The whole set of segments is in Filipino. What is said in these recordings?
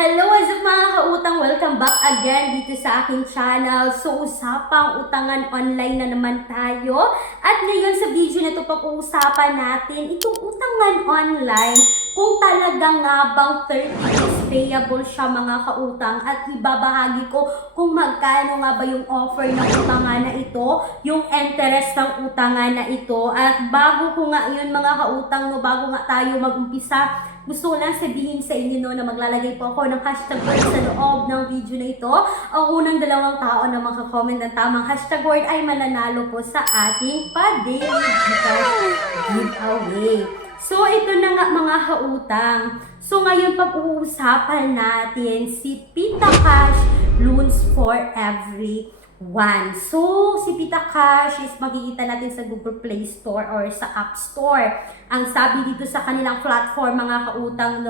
Hello, what's up mga kautang? Welcome back again dito sa aking channel. So, usapang utangan online na naman tayo. At ngayon sa video na ito, pag-uusapan natin itong utangan online. Kung talaga nga bang 30 days payable siya mga kautang. At ibabahagi ko kung magkano nga ba yung offer ng utangan na ito, yung interest ng utangan na ito. At bago ko nga yun mga kautang, bago nga tayo mag-umpisa, gusto ko lang sabihin sa inyo na maglalagay po ako ng hashtag word sa loob ng video na ito. Ang unang dalawang tao na makakomment ng tamang hashtag word ay mananalo po sa ating pa-daily Gcash giveaway. So, ito na nga mga kautang. So, ngayon pag-uusapan natin si Pita Cash Loans for Everyone. So, si Pita Cash is makikita natin sa Google Play Store or sa App Store. Ang sabi dito sa kanilang platform mga kautang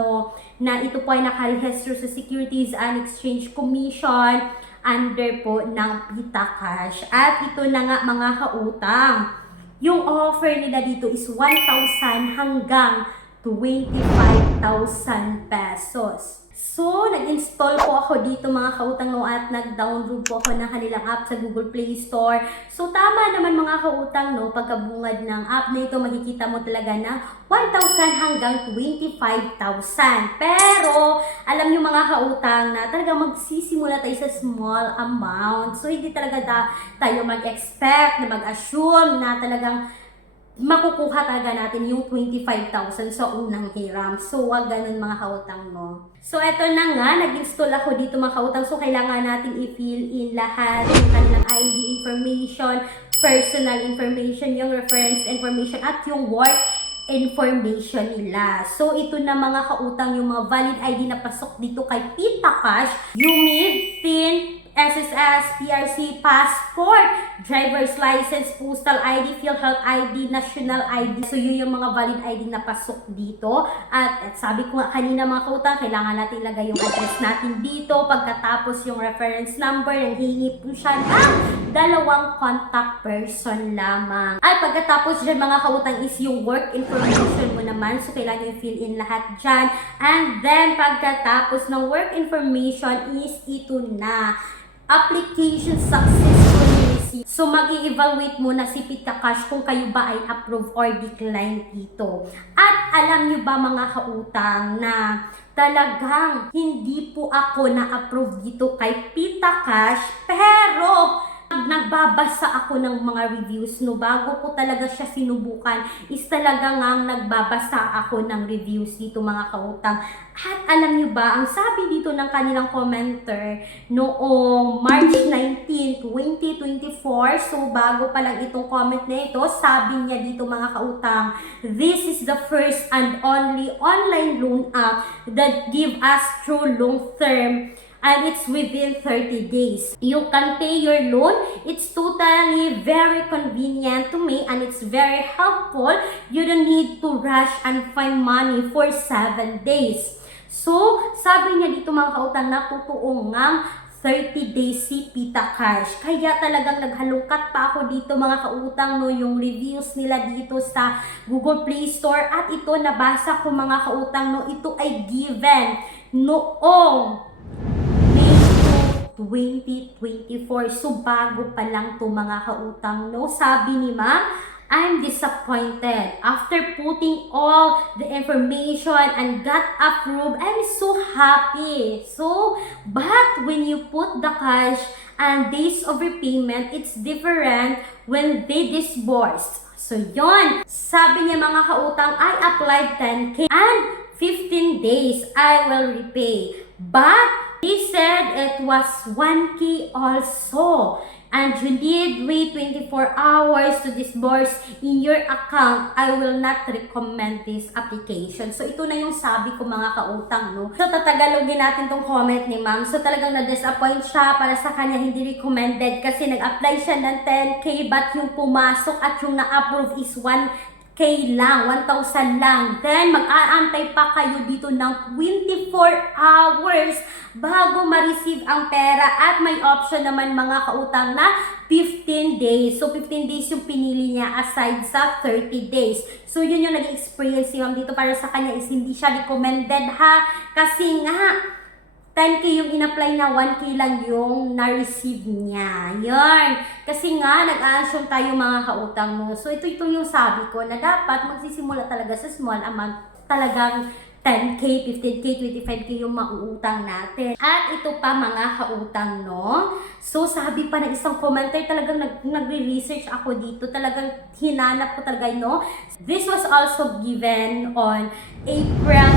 na ito po ay nakarehistro sa Securities and Exchange Commission under po ng Pita Cash. At ito na nga mga kautang. Yung offer nila dito is 1,000 hanggang 25,000 pesos. So, nag-install po ako dito mga kautang at nag-download po ako ng kanilang app sa Google Play Store. So, tama naman mga kautang pagkabungad ng app na ito, makikita mo talaga na 1,000 hanggang 25,000. Pero, alam nyo mga kautang na talaga magsisimula tayo sa small amount. So, hindi talaga tayo mag-expect na mag-assume na talagang makukuha talaga natin yung 25,000 sa unang hiram. So, wag ganun mga kautang So, eto na nga, nag-install ako dito mga kautang. So, kailangan natin i-fill in lahat yung kanilang ID information, personal information, yung reference information, at yung work information nila. So, ito na mga kautang yung mga valid ID na pasok dito kay Pita Cash, UMID, PIN, SSS, PRC, passport, driver's license, postal ID, PhilHealth ID, national ID. So, yun yung mga valid ID na pasok dito. At sabi ko nga kanina mga kautang, kailangan natin ilagay yung address natin dito. Pagkatapos yung reference number, nanghihingi po siya ng 2 contact person lamang. At pagkatapos dyan mga kautang is yung work information mo naman. So, kailangan yung fill in lahat dyan. And then, pagkatapos ng work information is ito na. Application successfully received. So, mag-i-evaluate muna si Pita Cash kung kayo ba ay approve or decline dito. At alam nyo ba mga kautang na talagang hindi po ako na-approve dito kay Pita Cash, pero nagbabasa ako ng mga reviews bago ko talaga siya sinubukan is talaga ngang nagbabasa ako ng reviews dito mga kautang. At alam nyo ba, ang sabi dito ng kanilang commenter noong March 19, 2024, so bago pa lang itong comment na ito, sabi niya dito mga kautang, "This is the first and only online loan app that give us true long term and it's within 30 days. You can pay your loan. It's totally very convenient to me and it's very helpful. You don't need to rush and find money for 7 days. So, sabi niya dito mga kautang na totoo ngang 30 days si Pita Cash. Kaya talagang naghalungkat pa ako dito mga kautang yung reviews nila dito sa Google Play Store. At ito nabasa ko mga kautang ito ay given noong 2024. So, bago pa lang to mga kautang Sabi ni ma'am, "I'm disappointed. After putting all the information and got approved, I'm so happy. So, but when you put the cash and days of repayment, it's different when they disbursed." So, yon. Sabi niya mga kautang, "I applied 10K and 15 days I will repay. But he said it was 1K also. And you need wait 24 hours to disburse in your account. I will not recommend this application." So, ito na yung sabi ko mga kautang So, tatagalogin natin tong comment ni ma'am. So, talagang na-disappoint siya para sa kanya hindi recommended kasi nag-apply siya ng 10K but yung pumasok at yung na-approve is 1K lang, 1,000 lang. Then, mag-aantay pa kayo dito ng 24 hours bago ma-receive ang pera. At may option naman mga kautang na 15 days. So, 15 days yung pinili niya aside sa 30 days. So, yun yung nag-experience niya dito para sa kanya is hindi siya recommended ha. Kasi nga, 10K yung in-apply niya, 1K lang yung na-receive niya. Yun. Kasi nga, nag-a-assume tayo mga kautang mo. So, ito yung sabi ko na dapat magsisimula talaga sa small amount. Talagang 10K, 15K, 25K yung mauutang natin. At ito pa mga kautang, no? So, sabi pa ng isang commenter, talagang nagre-research ako dito. Talagang hinanap ko talaga, no? This was also given on April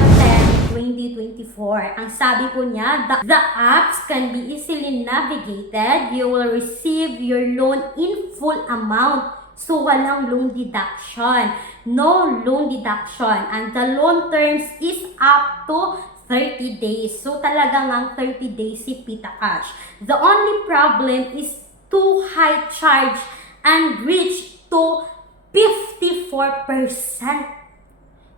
10, 2024. Ang sabi po niya, the apps can be easily navigated. You will receive your loan in full amount. So, walang loan deduction. No loan deduction. And the loan terms is up to 30 days. So, talagang ang 30 days si Pita Cash. The only problem is too high charge and reach to 54%.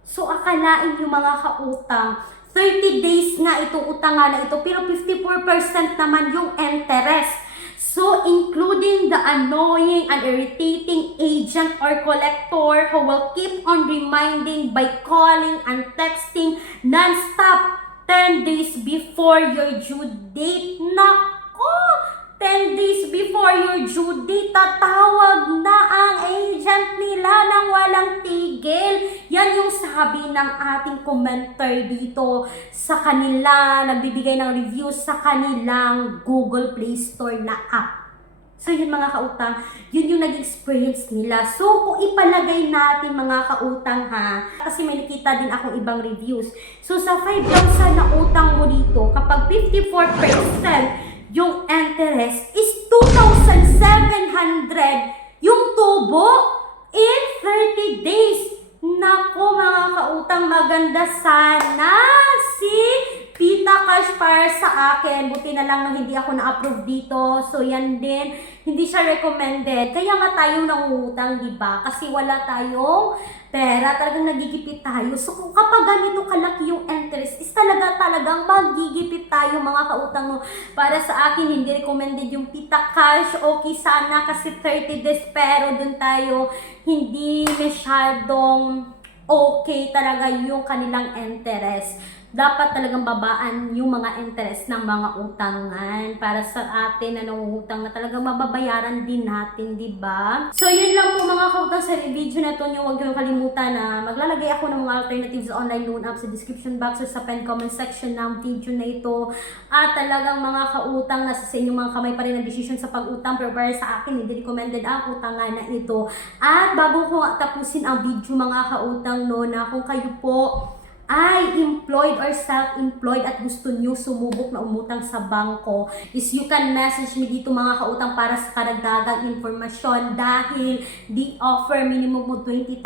So, akalain yung mga kautang, 30 days nga itong utang nga na ito, pero 54% naman yung interest. So, including the annoying and irritating agent or collector who will keep on reminding by calling and texting non-stop 10 days before your due date. Nako! 10 days before your due date, tatawag na ang agent nila nang walang tigil. Yan yung sabi ng ating commenter dito sa kanila, nagbibigay ng reviews sa kanilang Google Play Store na app. So yun mga kautang, yun yung nag-experience nila. So kung ipalagay natin mga kautang ha, kasi may nakita din akong ibang reviews. So sa 5,000 na utang mo dito, kapag 54% yung interest is 2,700 yung tubo in 30 days. Nako mga kautang, maganda sana si Pita Cash para sa akin. Buti na lang na hindi ako na-approve dito. So yan din, hindi siya recommended. Kaya nga tayo nangungutang, di ba? Kasi wala tayong pera, talagang nagigipit tayo. So kung kapag ganito kalaki yung interest, is talagang magigipit tayo mga kautang mo. Para sa akin, hindi recommended yung Pita Cash. Okay sana kasi 30 days, pero dun tayo hindi masyadong okay talaga yung kanilang interest. Dapat talagang babaan yung mga interest ng mga utangan para sa atin na nangungutang na talagang mababayaran din natin, di ba? So, yun lang po mga kautang sa video na ito. Huwag nyo kalimutan na maglalagay ako ng mga alternatives online loan app sa description box or sa pen comment section ng video na ito. At talagang mga kautang, nasa sa inyong mga kamay pa rin ang decision sa pag-utang. Pero para sa akin, hindi recommended ang utangan na ito. At bago ko tapusin ang video mga kautang, no, na kung kayo po ay employed or self-employed at gusto nyo sumubok na umutang sa bangko, is you can message me dito mga kautang para sa karagdagang informasyon dahil the offer minimum of 20,000,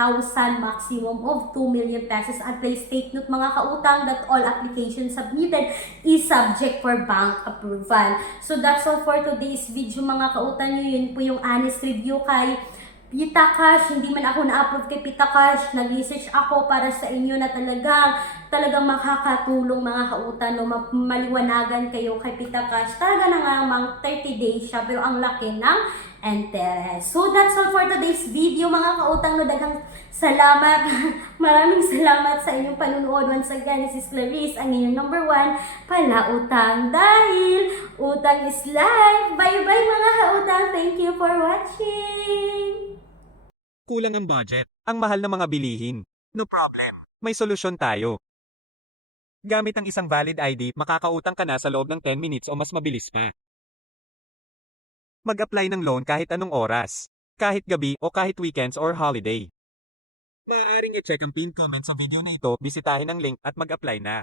maximum of 2 million pesos. At please take note mga kautang that all applications submitted is subject for bank approval. So that's all for today's video mga kautang nyo. Yun po yung honest review kay Pita Cash. Hindi man ako na-approve kay Pita Cash. Nag-research ako para sa inyo na talagang makakatulong mga kautan, no, maliwanagan kayo kay Pita Cash. Talaga na nga mang 30 days siya, pero ang laki ng interest. So that's all for today's video mga kautang, no. Daghang salamat. Maraming salamat sa inyong panunood. Once again, this is Clarice, ang inyong number 1 palautang, dahil utang is life. Bye bye mga kautang. Thank you for watching. Kulang ang budget, ang mahal ng mga bilihin. No problem. May solusyon tayo. Gamit ang isang valid ID, makakautang ka na sa loob ng 10 minutes o mas mabilis pa. Mag-apply ng loan kahit anong oras, kahit gabi o kahit weekends or holiday. Maaaring i-check ang pinned comment sa video na ito, bisitahin ang link at mag-apply na.